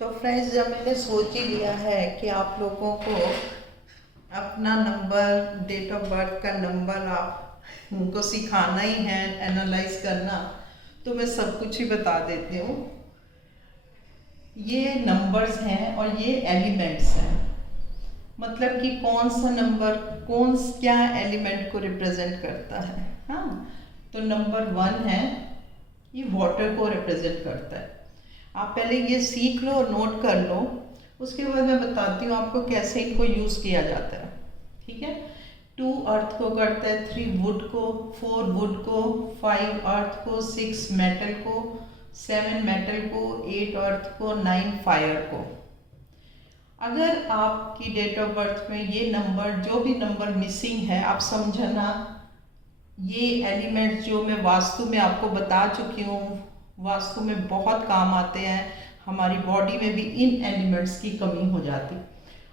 तो फ्रेंड्स, जब मैंने सोच ही लिया है कि आप लोगों को अपना नंबर, डेट ऑफ बर्थ का नंबर आप उनको सिखाना ही है, एनालाइज करना, तो मैं सब कुछ ही बता देती हूँ। ये नंबर्स हैं और ये एलिमेंट्स हैं, मतलब कि कौन सा नंबर क्या एलिमेंट को रिप्रेजेंट करता है। हाँ, तो नंबर 1 है, ये वाटर को रिप्रेजेंट करता है। आप पहले ये सीख लो और नोट कर लो, उसके बाद मैं बताती हूँ आपको कैसे इनको यूज़ किया जाता है। ठीक है। 2 अर्थ को करता है, 3 वुड को, 4 वुड को, 5 अर्थ को, 6 मेटल को, 7 मेटल को, 8 अर्थ को, 9 फायर को। अगर आपकी डेट ऑफ बर्थ में ये नंबर, जो भी नंबर मिसिंग है, आप समझना, ये एलिमेंट्स जो मैं वास्तु में आपको बता चुकी हूँ, वास्तु में बहुत काम आते हैं, हमारी बॉडी में भी इन एलिमेंट्स की कमी हो जाती।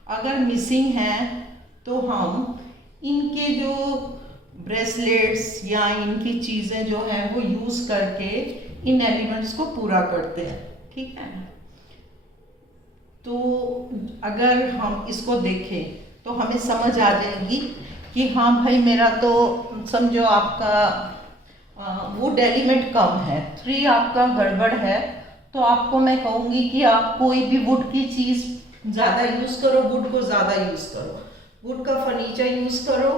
अगर मिसिंग है तो हम इनके जो ब्रेसलेट्स या इनकी चीज़ें जो हैं वो यूज़ करके इन एलिमेंट्स को पूरा करते हैं। ठीक है। तो अगर हम इसको देखें तो हमें समझ आ जाएगी कि हाँ भाई, मेरा तो समझो आपका वुड एलिमेंट कम है, 3 आपका गड़बड़ है, तो आपको मैं कहूँगी कि आप कोई भी वुड की चीज़ ज़्यादा यूज़ करो, वुड को ज़्यादा यूज़ करो, वुड का फर्नीचर यूज़ करो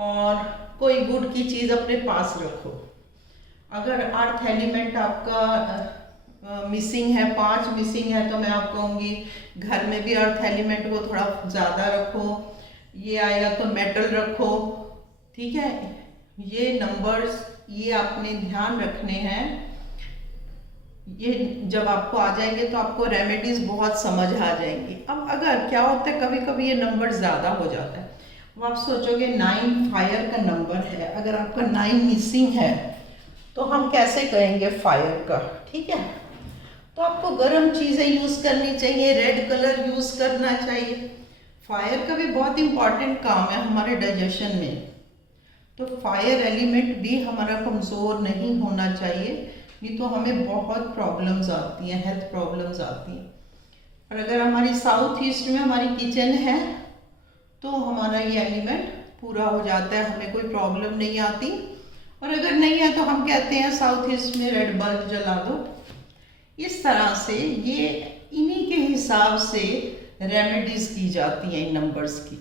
और कोई वुड की चीज़ अपने पास रखो। अगर अर्थ एलिमेंट आपका मिसिंग है, 5 मिसिंग है, तो मैं आपको कहूँगी घर में भी अर्थ एलिमेंट को थोड़ा ज़्यादा रखो। ये आएगा तो मेटल रखो। ठीक है। ये नंबर्स ये आपने ध्यान रखने हैं। ये जब आपको आ जाएंगे तो आपको रेमेडीज बहुत समझ आ जाएंगी। अब अगर क्या होता है, कभी कभी ये नंबर ज़्यादा हो जाता है, वो आप सोचोगे 9 फायर का नंबर है, अगर आपका 9 मिसिंग है तो हम कैसे कहेंगे फायर का। ठीक है। तो आपको गर्म चीज़ें यूज़ करनी चाहिए, रेड कलर यूज़ करना चाहिए। फायर का भी बहुत इंपॉर्टेंट काम है हमारे डाइजेशन में, तो फायर एलिमेंट भी हमारा कमज़ोर नहीं होना चाहिए, नहीं तो हमें बहुत प्रॉब्लम्स आती हैं, हेल्थ प्रॉब्लम्स आती हैं। और अगर हमारी साउथ ईस्ट में हमारी किचन है तो हमारा ये एलिमेंट पूरा हो जाता है, हमें कोई प्रॉब्लम नहीं आती। और अगर नहीं है तो हम कहते हैं साउथ ईस्ट में रेड बल्ब जला दो। इस तरह से ये इन्हीं के हिसाब से रेमेडीज की जाती हैं इन नंबर्स की।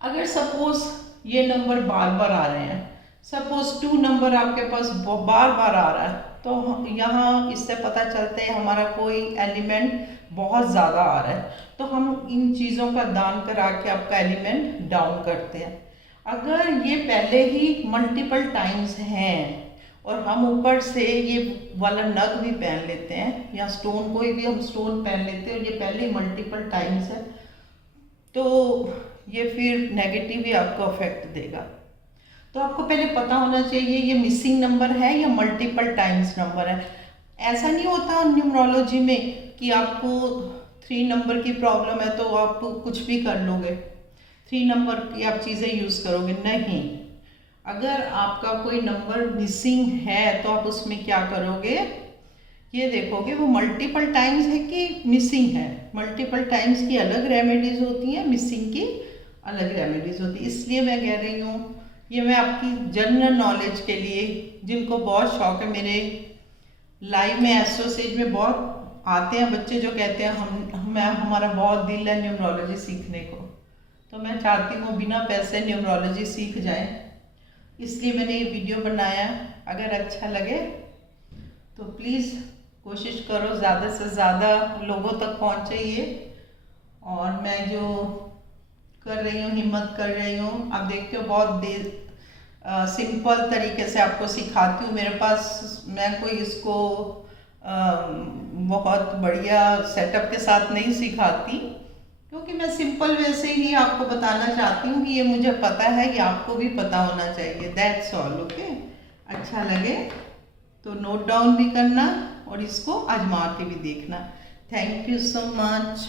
अगर सपोज ये नंबर बार बार आ रहे हैं, सपोज 2 नंबर आपके पास बार बार आ रहा है, तो यहाँ इससे पता चलता है हमारा कोई एलिमेंट बहुत ज़्यादा आ रहा है, तो हम इन चीज़ों का दान करा के आपका एलिमेंट डाउन करते हैं। अगर ये पहले ही मल्टीपल टाइम्स हैं और हम ऊपर से ये वाला नग भी पहन लेते हैं या स्टोन, कोई भी हम स्टोन पहन लेते हैं और ये पहले ही मल्टीपल टाइम्स है, तो ये फिर नेगेटिव ही आपको अफेक्ट देगा। तो आपको पहले पता होना चाहिए ये मिसिंग नंबर है या मल्टीपल टाइम्स नंबर है। ऐसा नहीं होता न्यूमरोलॉजी में कि आपको 3 नंबर की प्रॉब्लम है तो आप कुछ भी कर लोगे, 3 नंबर की आप चीज़ें यूज़ करोगे, नहीं। अगर आपका कोई नंबर मिसिंग है तो आप उसमें क्या करोगे, ये देखोगे वो मल्टीपल टाइम्स है कि मिसिंग है। मल्टीपल टाइम्स की अलग रेमेडीज होती हैं, मिसिंग की अलग रेमेडीज होती है। इसलिए मैं कह रही हूँ, ये मैं आपकी जनरल नॉलेज के लिए, जिनको बहुत शौक है, मेरे लाइव में एस्ट्रोसेज में बहुत आते हैं बच्चे जो कहते हैं हमारा बहुत दिल है न्यूमरोलॉजी सीखने को, तो मैं चाहती हूँ बिना पैसे न्यूमरोलॉजी सीख जाए, इसलिए मैंने ये वीडियो बनाया। अगर अच्छा लगे तो प्लीज़ कोशिश करो ज़्यादा से ज़्यादा लोगों तक पहुँचे ये। और मैं जो कर रही हूँ, हिम्मत कर रही हूँ, आप देखते हो बहुत सिंपल तरीके से आपको सिखाती हूँ। मेरे पास मैं कोई इसको बहुत बढ़िया सेटअप के साथ नहीं सिखाती, क्योंकि मैं सिंपल वे से ही आपको बताना चाहती हूँ कि ये मुझे पता है, कि आपको भी पता होना चाहिए, दैट्स ऑल। ओके। अच्छा लगे तो नोट डाउन भी करना और इसको आजमा के भी देखना। Thank you so much.